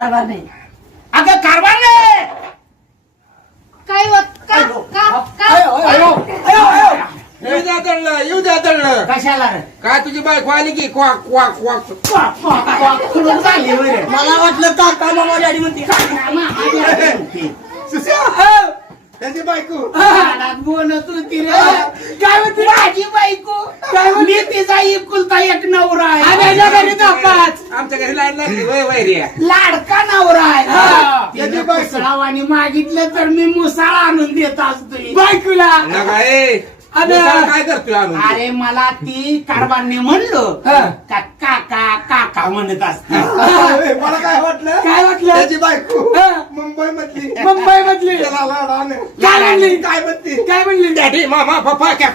कारभार नाही. अगं कारभार नाही. काय येऊ द्या तळलं. कशाला रे? काय तुझी बायको आली की क्वाक क्वाक क्वाक. खुलून झाली बरे. मला वाटलं काका मामा डॅडी म्हणते. त्याची बायको बोलत होती रे. काय म्हणते माझी बायको? काय म्हणते तिचा एकुलता एक नवरा आहे. आमच्या घरी लाईन लागली वय वय रे. लाडका नवरा आहे. त्याची तिने बायको. मुसळावानी मागितलं तर मी मुसळा आणून देत असतोय बायकोला. नका ए. मुसळ काय करतोय आणून? अरे मला ती कारभारने म्हणलो का काका काका म्हणत असते. मला काय वाटलं? काय वाटलं? त्याची बायको मुंबई मधली. मुंबई मधली. त्याला लाडाने. काय म्हणली? काय म्हणते? काय म्हणली? डॅडी मामा पप्पा क्या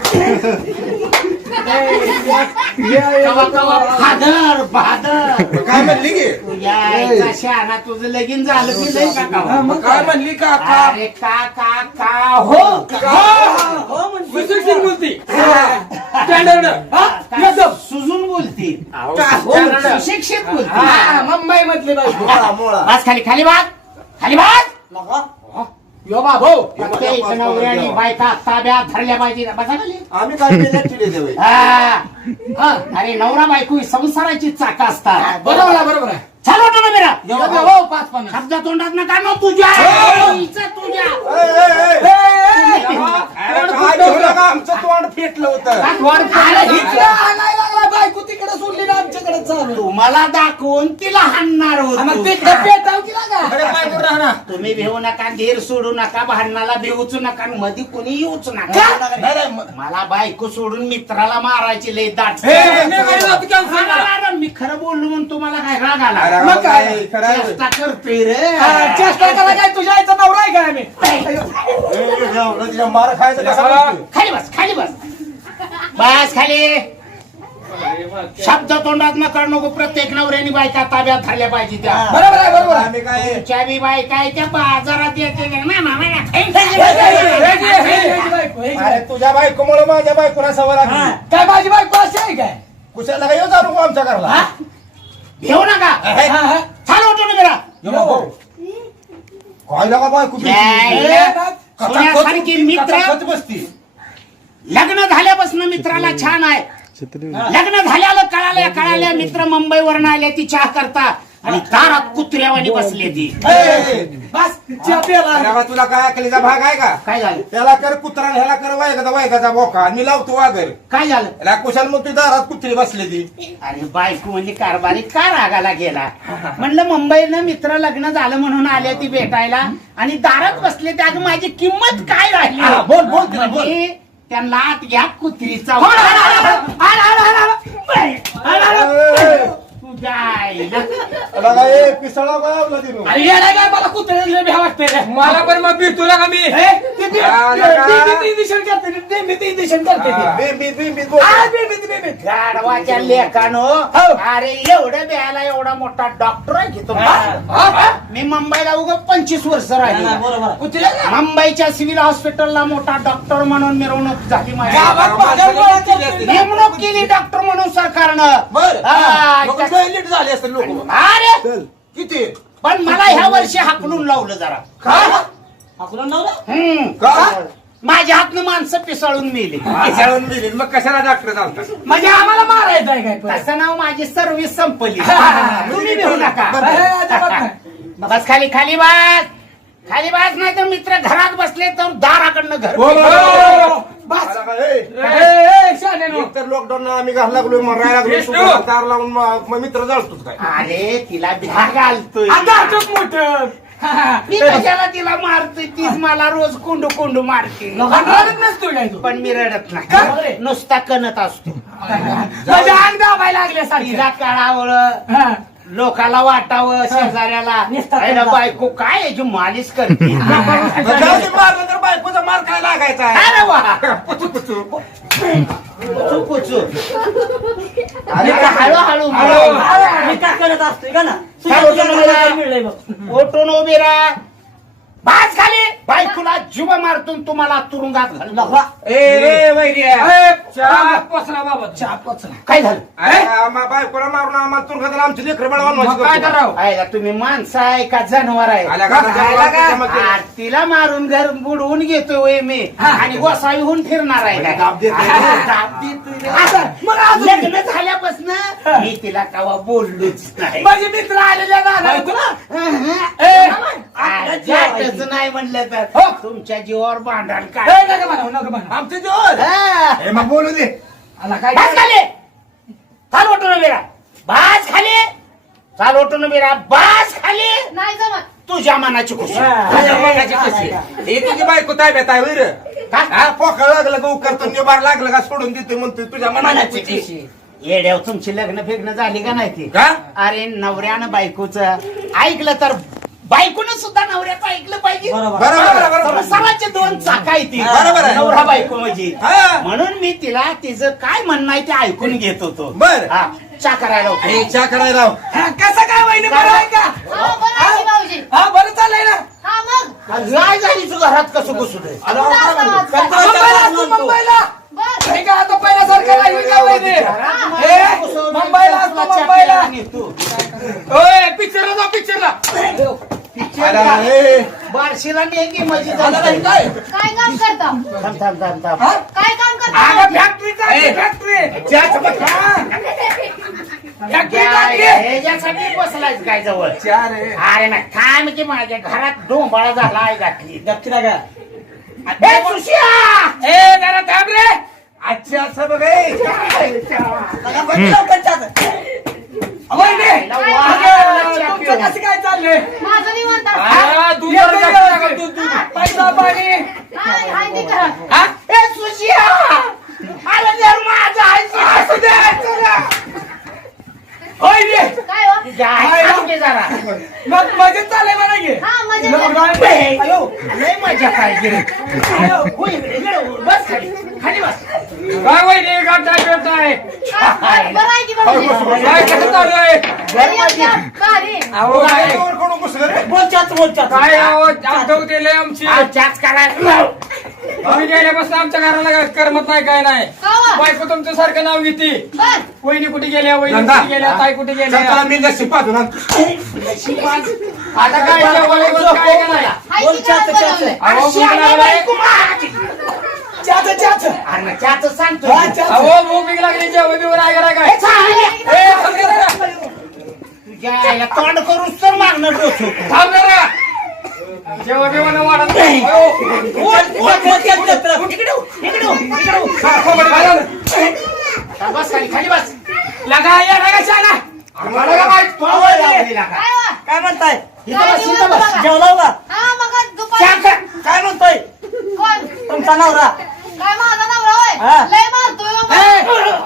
कवा भादर भादर. काय म्हणली की? तुझ्या शहाणा तुझं लगीन झालं की नाही काका? मग काय म्हणली का? अरे काका का हो हो म्हणते. सुजून बोलते. का? शिक्षित बोलते. मुंबई मधली बायको. बस खाली खाली बात खाली बात. नका. यो बाबो नवऱ्याने बायका ताब्यात धरल्या पाहिजे. बसा खाली. आम्ही काय केलं ठेवले देवे. अरे नवरा बायको ही संसाराची चाका असतात. बरोबर आहे. चालू होतो ना मेरा. हो 5-5. शब्द तोंडात नका ना तुझ्या तुझ्या. आमचं तोंड फेटलं होतं. बायको तिकडे सोडली ना आमच्याकडे चालू. तुम्हाला दाखवून तिला हाणणार होतो. तुम्ही भिवू नका, धीर सोडू नका, भांडणाला भिवूच नका, आणि मध्ये कोणी येऊच नका. मला बायको सोडून मित्राला मारायची लय दाट. मी खरं बोललो म्हणून तुम्हाला काय राग आला? मग काय? खरं आहे. चेष्टा करतोय रे. चेष्टा करा काय तुझ्या आईचा नवरा आहे काय मी? मार खायचं कसं? खाली बस खाली बस बस खाली. शब्द तोंडात न करू नको. प्रत्येक नवऱ्याने बायका ताब्यात धरल्या पाहिजे त्या. बरोबर आहे बरोबर आहे. आम्ही काय तुमच्या बी बायका आहे त्या बाजारात येते अरे तुझ्या बायकोमुळे माझ्या बायकोला सवय लागली. काय माझी बायको अशी आहे काय? कुशाला काय येऊ जाऊ नको आमच्या घरला. घेऊ नका. चालू होतो ना मेरा. काय लागा बायको सोन्यासारखी मित्र बसती. लग्न झाल्यापासून मित्राला छान आहे. लग्न झाल्याला कळाल्या मित्र मुंबईवरून आले ती चहा करता आणि दारात कुत्र्यावानी बसले ती. बस चहा प्यायला. अरे तुला काय अकलीचा भाग आहे का? काय झालं? त्याला कर कुत्रा ह्याला कर वायगाचा बोका आणि मी लावतो वागर. काय झालं? याला कुशाल मग तुझ्या दारात कुत्री बसली ती. अरे बायको म्हणजे कारभारी का रागाला गेला? म्हणलं मुंबईला मित्र लग्न झालं म्हणून आले ती भेटायला आणि दारात बसले त्या माझी किंमत काय राहिली? बोल तिला, बोल. म्हणजे त्यांना आत घ्या कुत्रीचा. तुझ्या आईला. पिसळा लावला तिनं. अरे येडा काय मला कुत्र्याला भ्या वाटते रे. मला पण मग फिरतो ना का मी गाढवाच्या लेखानो. अरे एवढं द्यायला एवढा मोठा डॉक्टर आहे की तुम्ही? मी मुंबईला उगा 25 वर्ष राहिले. बरोबर. मुंबईच्या सिव्हिल हॉस्पिटलला मोठा डॉक्टर म्हणून मिरवणूक झाली माझी. नेमणूक केली डॉक्टर म्हणून सरकारनं. लीट झाले असतील लोक. अरे किती? पण मला ह्या वर्षी हाकलून लावलं जरा. हाकलून लावलं? का? माझ्या हातनं माणसं पिसाळून मेली. पिसाळून दिली. मग कशाला डॉक्टर चालतात? म्हणजे आम्हाला मारायचं आहे काय? तसं नाव माझी सर्व्हिस संपली. तुम्ही भेटू नका. अजिबात नाही. बस खाली खाली बस खाली बस. नाही तर मित्र घरात बसले तर दाराकडनं घर. बस. शाळेनो. तर लॉकडाऊन आम्ही घाल लागलो मरायला लागलो. विष्णू! सुद्धा दार लावून मग मित्र जाळतोच काय? अरे तिला भ्या घालतोय. आता अचूक मोठं. मी कशाला तिला मारतोय? तीच मला रोज कोंडू कोंडू मारते. रडत नसतो काय तू? पण मी रडत का? नाही. नुसता कणत असतो. माझ्या अंग दाबायला लागल्यासारखी. तिला कळावं, लोकाला वाटावं, शेजाऱ्याला. नुसता अरे बायको काय याची मालिश करते. जाऊ दे, मारलं तर बायकोचा मार काय लागायचा आहे? अरे वा. पुचू, पुचू. पुचू पुचू. अरे हळूहळू मी काय करत असतोय का ना? तुझ्या चालू तुझ्या करा. मला काय मिळलंय बघ. उठून उभी राहा. भाज खाली बायकोला जीव मारतून तुम्हाला तुरुंगात घालून काय झालं बायकोला मारून आम्हाला तुरखा आमची लेकर काय करावं आयला तुम्ही माणसं आहे का जनावर आहे तिला मारून घर बुडवून घेतोय मी आणि गोसावीहून फिरणार आहे का? दाब देतोय. मग अजून लग्न झाल्यापासून मी तिला कवा बोललोच नाही माझे मित्र आलेले ना तुला जातच नाही म्हणलं तर हो. तुमच्या जीवावर भांडण ए, काय नका म्हणू, नका म्हणू. आमचे जोर मग बोलू दे आला काय भाज खाली चाल ओटून बेरा भाज खाली चाल ओटून बेरा भाज खाली नाही जमत. तुझ्या मनाची खुशी हा. तुझ्या मनाची खुशी हे तुझी बायको ताब्यात आहे होय रे का? हा पोकळ लागलं का उकरतो निबार लागलं का सोडून देते म्हणतोय तुझ्या मनाची मनाची खुशी येड्याव तुमची लग्न फेग्न झाली का नाही ती का? अरे नवऱ्यानं बायकोच ऐकलं तर बायकोनं सुद्धा नवऱ्याचं ऐकलं पाहिजे बरोबर संसाराचे दोन चाक आहे ती बरोबर आहे. नवरा बायको म्हणजे हा. म्हणून मी तिला तिचं काय म्हणणं आहे ते ऐकून घेत होतो बर. हा, चा करायला होतो. हे चा करायला लाव. हा, कसं काय वहिनी बरं आहे का हा बरं आहे की भाऊजी. हा बरं चाललंय ना हा मग काय झाली तू घरात कसं घुसलं मुंबईला असतो मुंबईला बर. हे का आता पहिल्यासारखं नाही होईल का वहिनी हे, मुंबईला असतो मुंबईला ओय पिक्चरला जाऊ पिक्चरला आला, हे. बारशीला नेगी म्हणजे आला नाही काय काय काम करता? थांब थांब थांब थांब हा? काय काम अगं करता? फॅक्टरीचा फॅक्टरी ह्याच्यासाठी बसलायच काय जवळ चार आहे अरे ना काय म्हणजे माझ्या घरात डोंबाळा झाला आहे घातली नक्की का ए, सुशिया! ए जरा थांब रे अच्छा असं बघ हे. वहिनी वाह, तुमचं कसं काय चाललंय माझं निवांत. हा, दूध जरा जास्त टाका, दूध, दूध. पैसा पाणी हाय, हाय ते करा. हा? ए, सुशिया! अरे जर माझा आहे, असू दे, चला. वहिनी, काय हो? थांब की जरा. मग मजेत चाललंय म्हणा की हा म्हणजे अयो, लय मजा काय गिरे. हो, इकडे, इकडे, बस खाली, खाली बस. काय वहिनी गाठाय पेटाय बरं आहे की भाऊजी. काय कसं चालू आहे घरी आपल्या घरी. अहो काय डोर कोण घुसलं रे? काय अहो आमचं दिले आमची हा, चहाच करायला. आम्ही गेल्यापासून आमच्या घराला काय करमत नाही काय नाही का हो? बायको तुमचं सारखं नाव घेते बर. वहिनी कुठे गेल्या वहिनी नंदा. कुठे गेल्या ताई कुठे चल, चला, गेल्या मी नशीब पाहतो ना. आता काय जेवण काय नाही हाय ती घरात बनवलंय. अहो भूक अरे, लागलाय बायको माझी. अरे ना, चहाचं सांगतो. अहो भूक बिक लागली जेवण बिवण आहे का काय ए, चहा. ए, थांब जरा. तुझ्या आईला तोंड करूच तर मागणं डोसं. थांब जरा जेवण बिवण वाढत नाही. अहो, इकडे हो, इकडे हो, इकडे हो. खोबरं घाला. बस खाली, खाली बस. लगा या लगा शाला मला काय माहित, तो वय लावलेला का? काय हो? काय म्हणताय इथं काय बस, इथं निवांत बस. बघा. जेवलाव का? हा मग दुपारी चहा कर. काय म्हणतोय कोण? तुमचा नवरा काय माझा नवरा होय? हा. लय मारतोय हो मला.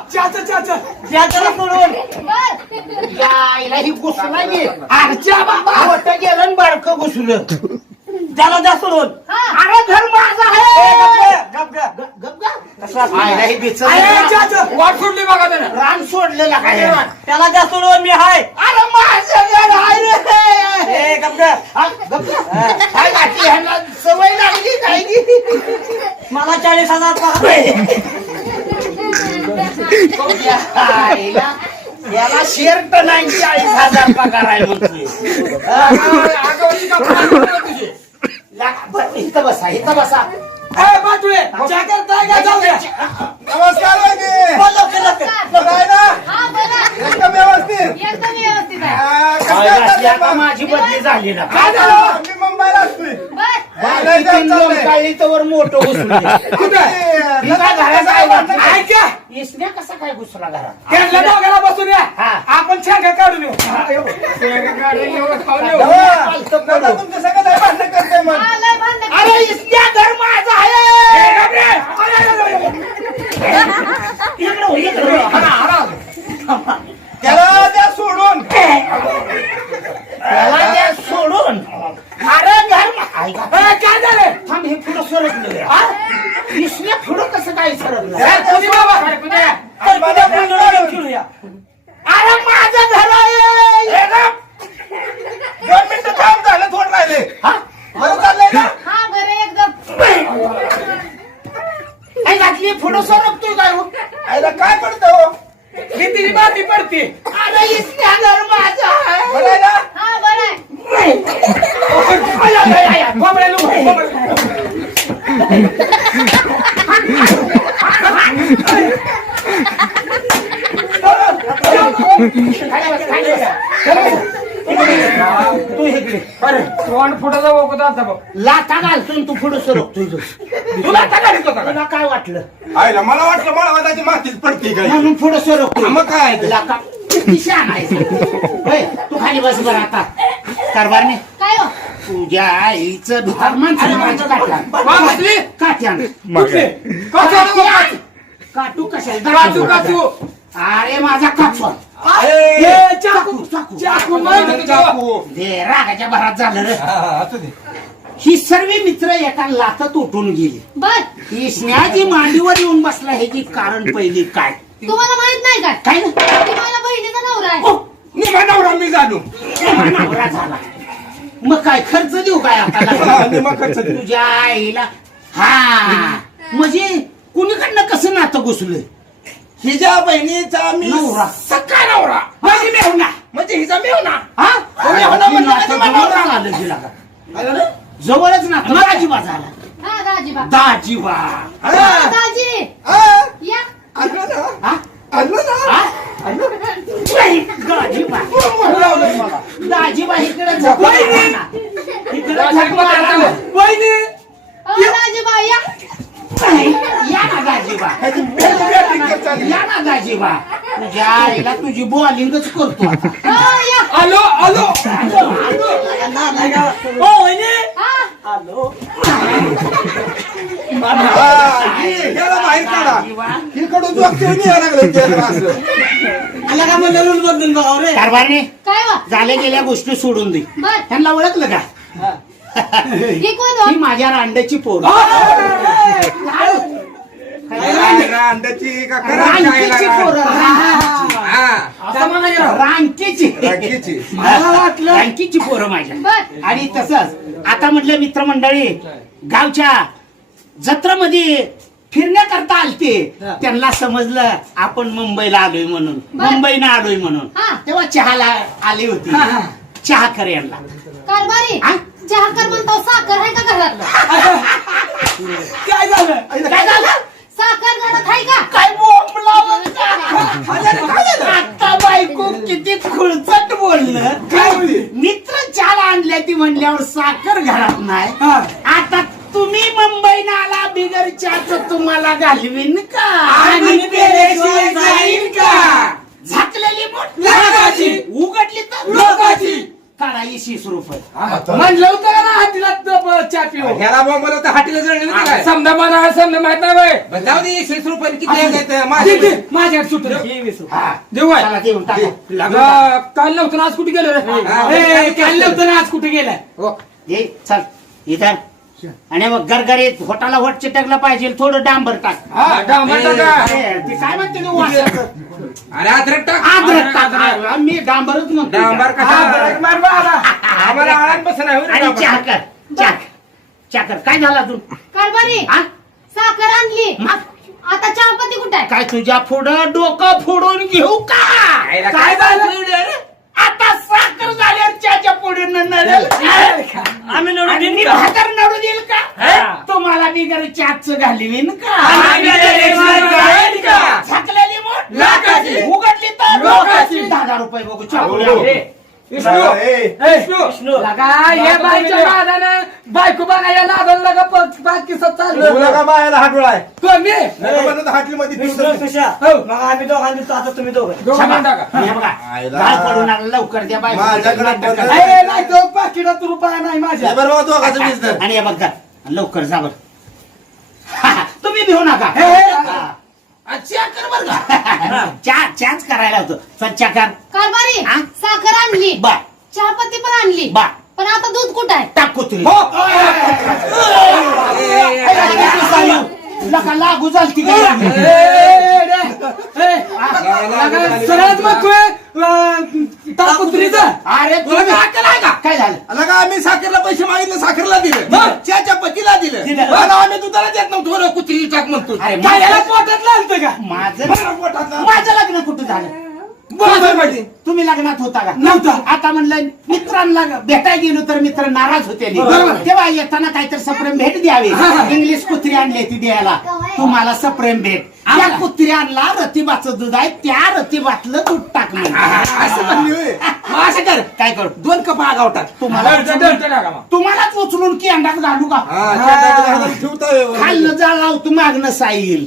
ज्याच्याला सोडून बर. या आईला ही घुसला गे आरच्या बाबा होतं गेलं आणि बारकं घुसलं त्याला द्या सोडून हा. अरे घर माझं आहे गप आईला ही बिचारी वाट सोडली बघा त्यानं रान सोडलेला काय त्याला द्या सोडून मी हाय अरे माझं घर आहे रे हा, गप ग. काय घातली ह्यांना सवय लागली काय की मला 40,000 पगार. आईला याला शर्ट नाही 40,000 पगार आहे म्हणतोय आगाऊची का फार तुझी बरं, इथं बसा इथं बसा ए बाटुळे चहा करताय का जाऊ द्या नमस्कार वहिनी. बोल लवकर लवकर. बरं आहे ना? हा बोला. एकदम व्यवस्थित. एकदम व्यवस्थित आहे. हा, कसं काय काय घातली चाललंय आता मग? माझी बदली झाली ना काय झालं? मी मुंबईला असतोय. बर. बाकी तीन लोंबकाळी तवर मोठं घुसलं कुठे? हिचा घराचा आहे ऐका इसने कसा काय घुसला घरात त्यांना दोघांना बसून या हा. आपण छान काढून येऊ शेंगा काढून येऊ, खाऊन येऊ. दादा तुमच्या सगळं लय भांडणं करते मग. हा, लय भांडण. अरे इसल्या घर माझं आहे ए, बापरे! इकडं हो, इकडं हो. हरा, हरा. त्याला द्या सोडून. त्याला त्या सोडून अरे घर ऐका ए, काय झालं थांब हे पुढं सरकलं हा? इसल्या पुढं कसं काय सरकलं ए, कुणी बाबा कुणी? तर तुझ्या मुलीला खेळूया. अरे माझं घर आहे हे ना? 2 मिनिटं थांब, झालं थोडं राहिले. ते अरे इस्त्यागर माझा आहे. बरं आहे ना? हा बरं आहे कोंबड्या नको, कोंबड्या. तू इकडे अरे तोंड फुटाचा बघत आता बघ. लाथा घालतून तू पुढे सरकतोय तुला आता घालीत होता का? तुला काय वाटलं आईला मला वाटलं मला वाटायची मातीच पडते काय म्हणून पुढे सरकतोय मग काय ते? लाका किती शहाणा आहेस. होय, तू खाली बस बरं आता कारभारने काय हो तुझ्या आईचं भिकार माणसाने मारायचं काट्यान वा घातली? काट्यान कुठली? काचू आणू, काटू कशाला काचू काचू. अरे माझा काचू ए, चाकू चाकू चाकू माहिती का तुला? चाकू. दे रागाच्या भरात झालं रे हा, हा, असू दे. ही सर्व मित्र एका लाथात उठून गेली बर ही स्नेहाची मांडीवर येऊन बसला ह्याची कारण पहिली काय तुम्हाला माहित नाही का काय ना ती माझ्या बहिणीचा नवरा आहे निघा नवरा मी जाणू नवरा झाला मग काय खर्च देऊ काय आता हा, लग्नाला? निम्मा खर्च दे. तुझ्या आईला हा म्हणजे कुणीकडनं कसं नातं घुसलंय हिच्या बहिणीचा मी नवरा. सक्का नवरा माझी मेहुणा म्हणजे हिचा मेवना हा मेहुणा ही म्हणजे नातं माझा नवरा. जवळच आलं तिला का? जवळच नातं दाजीबा झाला हा दाजीबा दाजीबा दाजी या आलं ना हा? आलं ना हा? नाही, दाजीबा दाजीबा इकडे इकडे वहिनी दाजीबा या या ना दाजीबा या ना दाजीबा तुझ्या आईला तुझी बॉलिंगच करतो आता. या आलो आलो ओ वहिनी हा आलो याला बाहेर काढा दाजीबा. इकडून जो अक्षर यायला लागलं त्याला असं. आला का म्हणलं रूल बदलून बघाव रे कारभारने काय वा झाल्या गेल्या गोष्टी सोडून दे बर त्यांना ओळखलं का ही कोण हो ही माझ्या रांड्याची पोर काय अंड्याची का खरं रांकीची पोर हा असं म्हणायला रांकीची रांकीची. मला वाटलं रांकीची पोरं माझ्या बर आणि तसंच आता म्हटलं मित्रमंडळी गावच्या जत्रेमध्ये फिरण्याकरता आलते त्यांना समजलं आपण मुंबईला आलोय म्हणून मुंबईनं आलोय म्हणून हा. तेव्हा चहाला आली होती चहा कर यांना कारभारी हा? चहा कर म्हणतो साखर आहे का घरात काय झालं काय झालं साखर घरात आहे का काय आता बायको किती खुळचट बोललं काय होती? मित्र चहाला आणल्या ती म्हणल्यावर साखर घरात नाही आता तुम्ही मुंबईनं आला बिगर चहाच तुम्हाला घालवीन का आणि पेल्याशिवाय जाईल का? झाकलेली बोट लाखाची. उघडली तर लोकाची. काढा 20 रुपये म्हणलं होतं का ना हातीला चहा पिऊ ह्याला बोंबलं तर हाटीला जळली होती काय समजा मला समजा माहित नाही बाय बरं, जाऊ दे 20 रुपये किती आहे ते दे, माझ्या दे, माझ्याकडे सुटलं हा. देऊ बाय. चला देऊन टाका काल नव्हतं ना आज कुठे गेलो रे हा. ए, काल नव्हतं ना आज कुठे गेलाय हो. ये चल इथं आणि मग गरगरीत होटाला होट चिटकलं पाहिजे थोडं डांबर टाक हा डांबर टाका. अरे, ते काय म्हणते ते वासाचं? अरे अद्रक टाक अद्रक टाक. हा, मी डांबरच म्हणतो डांबर हा, कसा बरं, मार बा आता. आम्हाला आळात बस नाही आणि चाकर चाकर चाकर काय झाला तू कारभारी हा? साखर आणली मग आता चहापत्ती कुठे आहे काय तुझ्या पुढं डोकं फोडून घेऊ का काय झालं? आता साखर झाल्यावर चहाच्या पुढे नडेल आम्ही निवडून आणि देईन मी का? भाकर नडू देईल का हा. तुम्हाला बिगर चहाच घालवीन का आम्ही पेल्याशिवाय जाईल का? झाकलेली मोठ लाखाची. उघडली तर लोकाची. 10,000 रुपये बघू चहा हो, पुढे हो. आले. विष्णू ए, ए, विष्णू लगा या बाईच्या नादानं बायको बघा या नादाला लगा पाच किस्सा तुला चाललं का बायाला हात डोळाय कोणी हाटली मध्ये विष्णू सुशा हो. मग आम्ही दोघांनी तो आता तुम्ही दोघं दोघं टाका. हे बघा, आयला. गाल पडून आला, लवकर द्या बायको. माझ्याकडे पण ए, नाही तो पाकिटात रुपया नाही माझ्या बरोबर दोघाचं बिझनेस आणि हे बघा लवकर जा बर तुम्ही भिऊ नका हे, हे. हा. चहा कर बर का चहाच करायला होतो चल चहा कर कारभारी हा? साखर आणली बा चहापत्ती पण आणली बा पण आता दूध कुठे आहे टाकू तुम्ही हो. लका लागू झालती ए, रे. ए, लगा सरळच मग ताकुत्रीचा अरे तुला काय अक्कल आहे का? काय झालं आला का आम्ही साखरला पैसे मागितले साखरला दिले बरं. चहाच्या पतीला दिले दिलं. बरं, आम्ही दुधाला देत नव्हतो बरं, कुत्री टाक म्हणतो अरे काय याला पोटात लागतं का माझं बरं, पोटात लाव. माझं लग्न कुठं झालं बोला पाहिजे. तुम्ही लग्नात होता का नव्हता. आता म्हणलं मित्रांना भेटायला गेलो तर मित्र नाराज होते बरोबर. तेव्हा येताना काहीतरी सप्रेम भेट द्यावी. हा, हा. इंग्लिश कुत्री आणली ती द्यायला तुम्हाला सप्रेम भेट. त्या कुत्र्याला रतिबाचं दूध आहे त्या रतिबातलं दूध टाक म्हणे. असं म्हणली होय. मग असं कर काय करू 2 कप आगावतात तुम्हाला तुम्हाला तुम्हालाच उचलून की अंडात घालू का ठेवता खाल्लं जा लावतो मागणं साईल